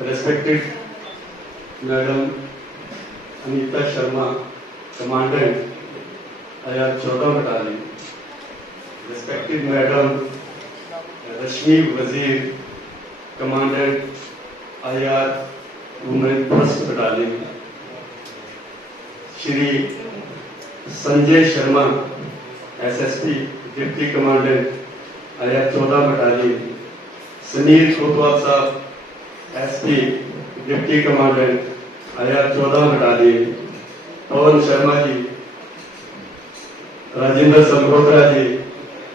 respected Madam Anita Sharma, Commandant, IR 14 Battalion, respected Madam Rashmi Wazir, Commandant, IR Women 1st Battalion, Shri Sanjay Sharma, SSP, Deputy Commandant, IR 14 Battalion, Sunil Kotwal Sahab, SP, Deputy Commandant, IR 14 Battalion, Pawan Sharma ji, Rajendra संगोत्रा जी,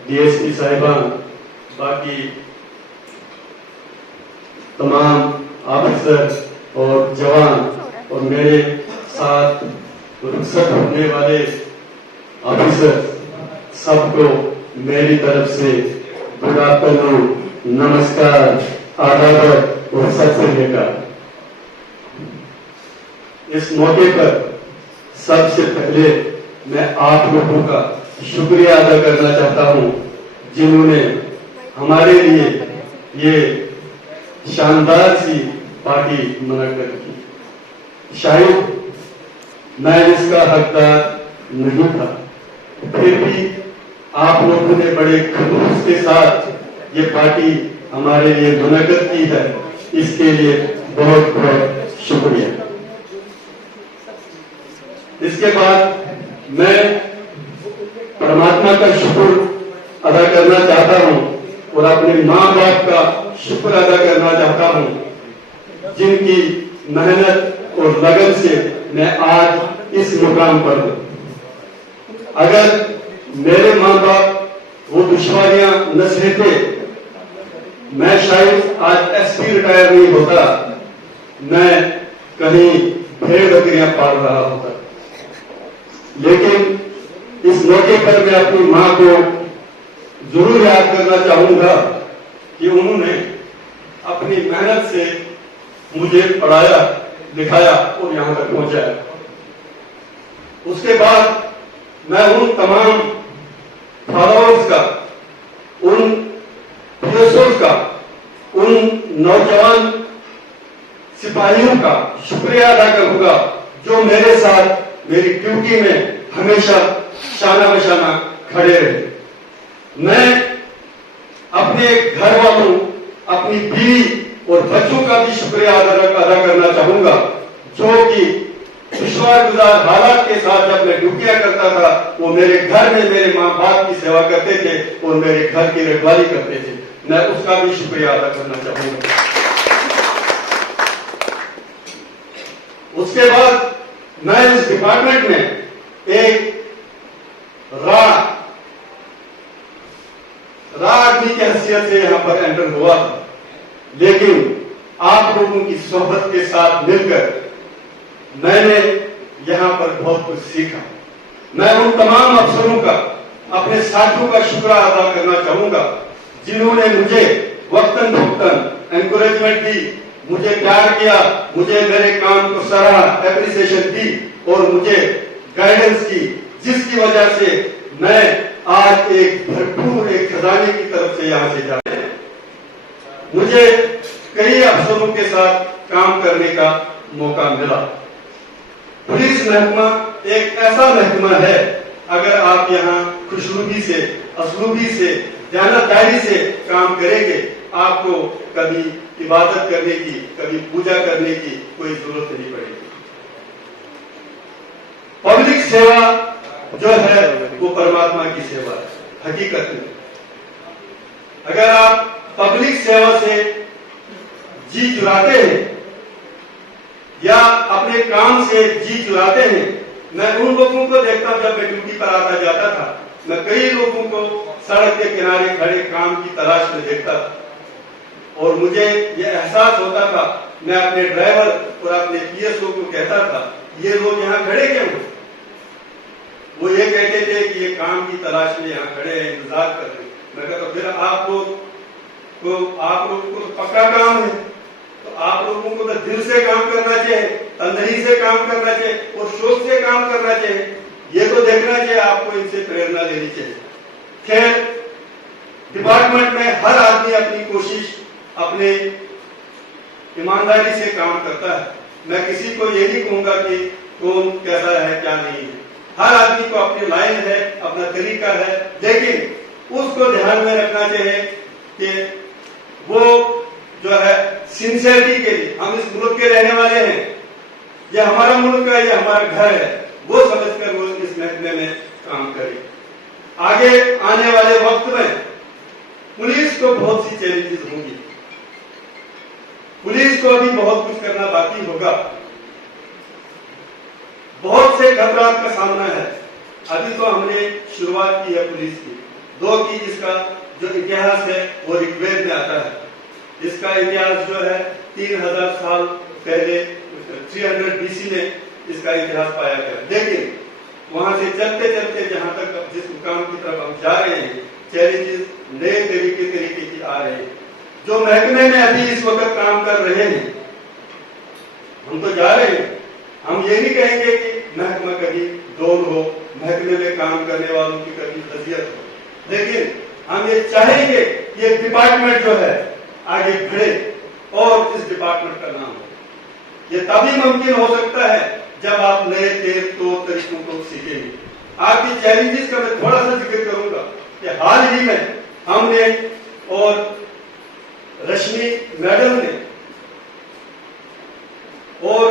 DSP साहिबान, बाकी तमाम officer और जवान और मेरे साथ रुखसत होने वाले ऑफिसर सबको मेरी तरफ से गुड आफ्टरनून, नमस्कार, आदाब और सत श्री अकाल। इस मौके पर सबसे पहले मैं आप लोगों का शुक्रिया अदा करना चाहता हूं, जिन्होंने हमारे लिए ये शानदार सी पार्टी मुनक्कद की। शायद मैं इसका हकदार नहीं था, फिर भी आप लोगों ने बड़े खलूस के साथ ये पार्टी हमारे लिए मुनक्कद की है, इसके लिए बहुत बहुत शुक्रिया। इसके बाद मैं परमात्मा का शुक्र अदा करना चाहता हूं और अपने माँ बाप का शुक्र अदा करना चाहता हूं, जिनकी मेहनत और लगन से मैं आज इस मुकाम पर हूं। अगर मेरे माँ बाप वो दुश्वारियां न सहते, मैं शायद आज SP रिटायर नहीं होता, मैं कहीं भेड़ बकरियां पाल रहा होता। लेकिन इस मौके पर मैं अपनी मां को जरूर याद करना चाहूंगा कि उन्होंने अपनी मेहनत से मुझे पढ़ाया, लिखाया और यहां तक पहुंचाया। उसके बाद मैं उन तमाम फॉलोअर्स का, उन PSOs का, उन नौजवान सिपाहियों का शुक्रिया अदा करूंगा जो मेरे साथ मेरी ड्यूटी में हमेशा शाना बशाना खड़े रहे। मैं अपने घर वालों, अपनी बीवी और बच्चों का भी शुक्रिया अदा करना चाहूंगा, जो कि विश्वासगुजार हालात के साथ जब मैं ड्यूटियां करता था, वो मेरे घर में मेरे माँ बाप की सेवा करते थे और मेरे घर की रखवाली करते थे। मैं उसका भी शुक्रिया अदा करना चाहूंगा। उसके बाद मैं इस डिपार्टमेंट में एक आदमी की हैसियत से यहां पर एंटर हुआ, लेकिन आप लोगों की सोहबत के साथ मिलकर मैंने यहां पर बहुत कुछ सीखा। मैं उन तमाम अफसरों का, अपने साथियों का शुक्रिया अदा करना चाहूंगा, जिन्होंने मुझे वक्तन फवक्तन एनकरेजमेंट दी, मुझे प्यार किया, मुझे मेरे काम को सराहा, एप्रिसिएशन दी और मुझे गाइडेंस की, जिसकी वजह से मैं आज एक भरपूर एक खजाने की तरफ से यहां से जा रहा हूं। मुझे कई अफसरों के साथ काम करने का मौका मिला। पुलिस महकमा एक ऐसा महकमा है, अगर आप यहाँ खुशरूबी से, असलूबी से, दयानतदारी से काम करेंगे, आपको कभी इबादत करने की, कभी पूजा करने की कोई जरूरत नहीं पड़ेगी। पब्लिक सेवा जो है वो परमात्मा की सेवा है हकीकत में। अगर आप पब्लिक सेवा से जी चुराते हैं या अपने काम से जी चुराते हैं, मैं उन लोगों को देखता, जब मैं ड्यूटी पर आता जाता था, मैं कई लोगों को सड़क के किनारे खड़े काम की तलाश में देखता था और मुझे ये एहसास होता था। मैं अपने ड्राइवर और अपने PSO को कहता था, ये लोग यहाँ खड़े क्यों? वो ये कहते थे कि ये काम की तलाश में यहाँ खड़े हैं, इंतजार कर रहे हैं। मैं कहता फिर आप लोगों को पक्का काम है, तो आप लोगों को तो दिल से काम करना चाहिए, तंदरी से काम करना चाहिए और शौक से काम करना चाहिए। ये तो देखना चाहिए, आपको इनसे प्रेरणा लेनी चाहिए। खैर डिपार्टमेंट में हर आदमी अपनी कोशिश अपने ईमानदारी से काम करता है। मैं किसी को ये नहीं कहूंगा कि कौन कैसा है क्या नहीं है। हर आदमी को अपनी लाइन है, अपना तरीका है, लेकिन उसको ध्यान में रखना चाहिए कि वो जो है सिंसियरिटी के लिए, हम इस मुल्क के रहने वाले हैं, ये हमारा मुल्क है, ये हमारा घर है, वो समझकर वो इस महकमे में काम करे। आगे आने वाले वक्त में पुलिस को बहुत सी चैलेंजेस होंगी, पुलिस को अभी बहुत कुछ करना बाकी होगा, बहुत से खतरात का सामना है। अभी तो हमने शुरुआत की है पुलिस की, दो की इसका जो इतिहास है वो ऋग्वेद में आता है। इसका इतिहास जो है 3000 साल पहले 300 BC में इसका इतिहास पाया गया, लेकिन वहां से चलते चलते जहां तक जिस मुकाम की तरफ हम जा रहे हैं, चैलेंजेस नए तरीके की आ रहे हैं। जो महकमे में अभी इस वक्त काम कर रहे हैं, हम तो जा रहे हैं, हम ये नहीं कहेंगे कि महकमा कभी डोल हो, महकमे में काम करने वालों की कभी अजियत हो, लेकिन हम ये चाहेंगे कि ये डिपार्टमेंट जो है आगे बढ़े और इस डिपार्टमेंट का नाम हो। ये तभी मुमकिन हो सकता है जब आप नए तरीकों को सीखेंगे। आपकी चैलेंजेस का मैं थोड़ा सा जिक्र करूंगा कि हाल ही में हमने और रश्मि मैडम ने और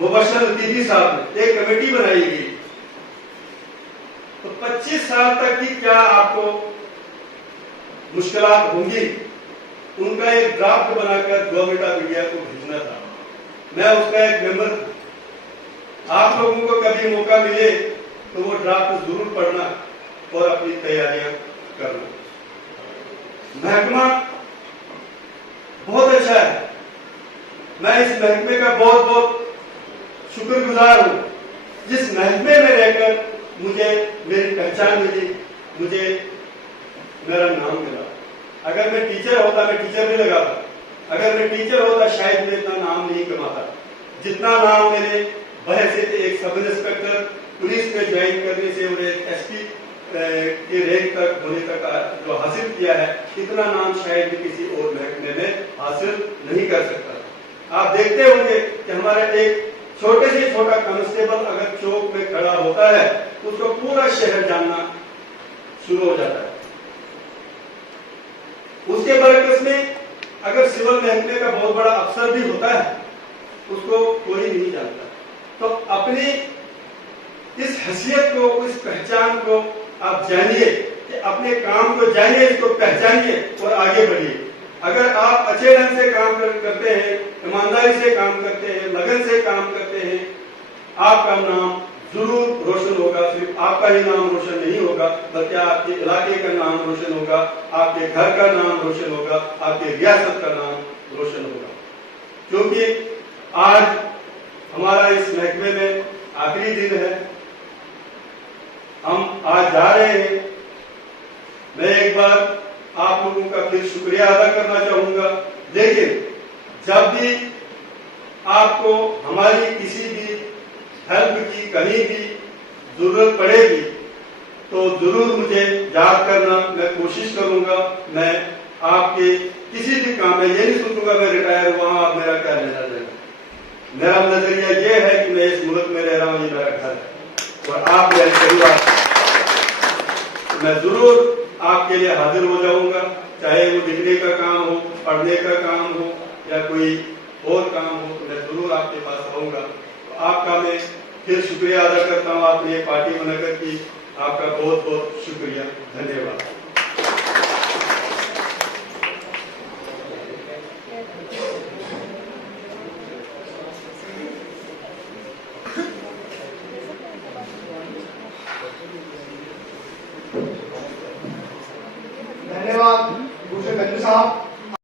मुबशर दीदी साहब ने एक कमेटी बनाई गई। तो 25 साल तक की क्या आपको मुश्किलात होंगी, उनका एक ड्राफ्ट बनाकर गवर्नमेंट ऑफ इंडिया को भेजना था। मैं उसका एक मेंबर था। आप लोगों को कभी मौका मिले तो वो ड्राफ्ट जरूर पढ़ना और अपनी तैयारियां करना। महकमा बहुत अच्छा है, मैं इस महकमे का बहुत बहुत शुक्रगुजार हूं, जिस महकमे में रहकर मुझे मेरी पहचान मिली, मुझे मेरा नाम मिला। अगर मैं टीचर होता, मैं टीचर नहीं लगाता, अगर मैं टीचर होता शायद मैं इतना नाम नहीं कमाता जितना नाम मैंने बहैसियत एक सब इंस्पेक्टर पुलिस में ज्वाइन करने से और एक SP के रैंक तक होने तक जो हासिल किया है, इतना नाम शायद भी किसी और महकमे में हासिल नहीं कर सकता। आप देखते होंगे कि हमारा एक छोटे से छोटा कांस्टेबल अगर चौक में खड़ा होता है तो उसको पूरा शहर जानना शुरू हो जाता है। उसके बरकस में अगर सिविल महकमे का बहुत बड़ा अफसर भी होता है, उसको कोई नहीं जानता। तो अपनी इस हैसियत को, इस पहचान को आप जानिए, कि अपने काम को जानिए, इसको पहचानिए और आगे बढ़िए। अगर आप अच्छे ढंग से काम करते हैं, ईमानदारी से काम करते हैं, लगन से काम करते हैं, आपका नाम जरूर रोशन होगा। सिर्फ आपका ही नाम रोशन नहीं होगा, बल्कि आपके इलाके का नाम रोशन होगा, आपके घर का नाम रोशन होगा, आपके रियासत का नाम रोशन होगा। क्योंकि आज हमारा इस महकमे में आखिरी दिन है, हम आज जा रहे हैं। मैं एक बार आप लोगों का फिर शुक्रिया अदा करना चाहूंगा, लेकिन जब भी आपको हमारी किसी भी हेल्प की कहीं भी जरूरत पड़ेगी तो जरूर मुझे याद करना। मैं कोशिश करूंगा, मैं आपके किसी भी काम में ये नहीं सोचूंगा मैं रिटायर हुआ हूं, आप मेरा क्या लेना देना। मेरा नजरिया ये है कि मैं इस मुल्क में रह रहा हूं, ये मेरा घर है और आप मेरे परिवार, मैं जरूर आपके लिए हाजिर हो जाऊंगा, चाहे वो लिखने का काम हो, पढ़ने का काम हो या कोई और काम हो, तो मैं जरूर आपके पास आऊंगा। तो आपका मैं फिर शुक्रिया अदा करता हूं, आपने ये पार्टी बनाकर की, आपका बहुत बहुत शुक्रिया, धन्यवाद।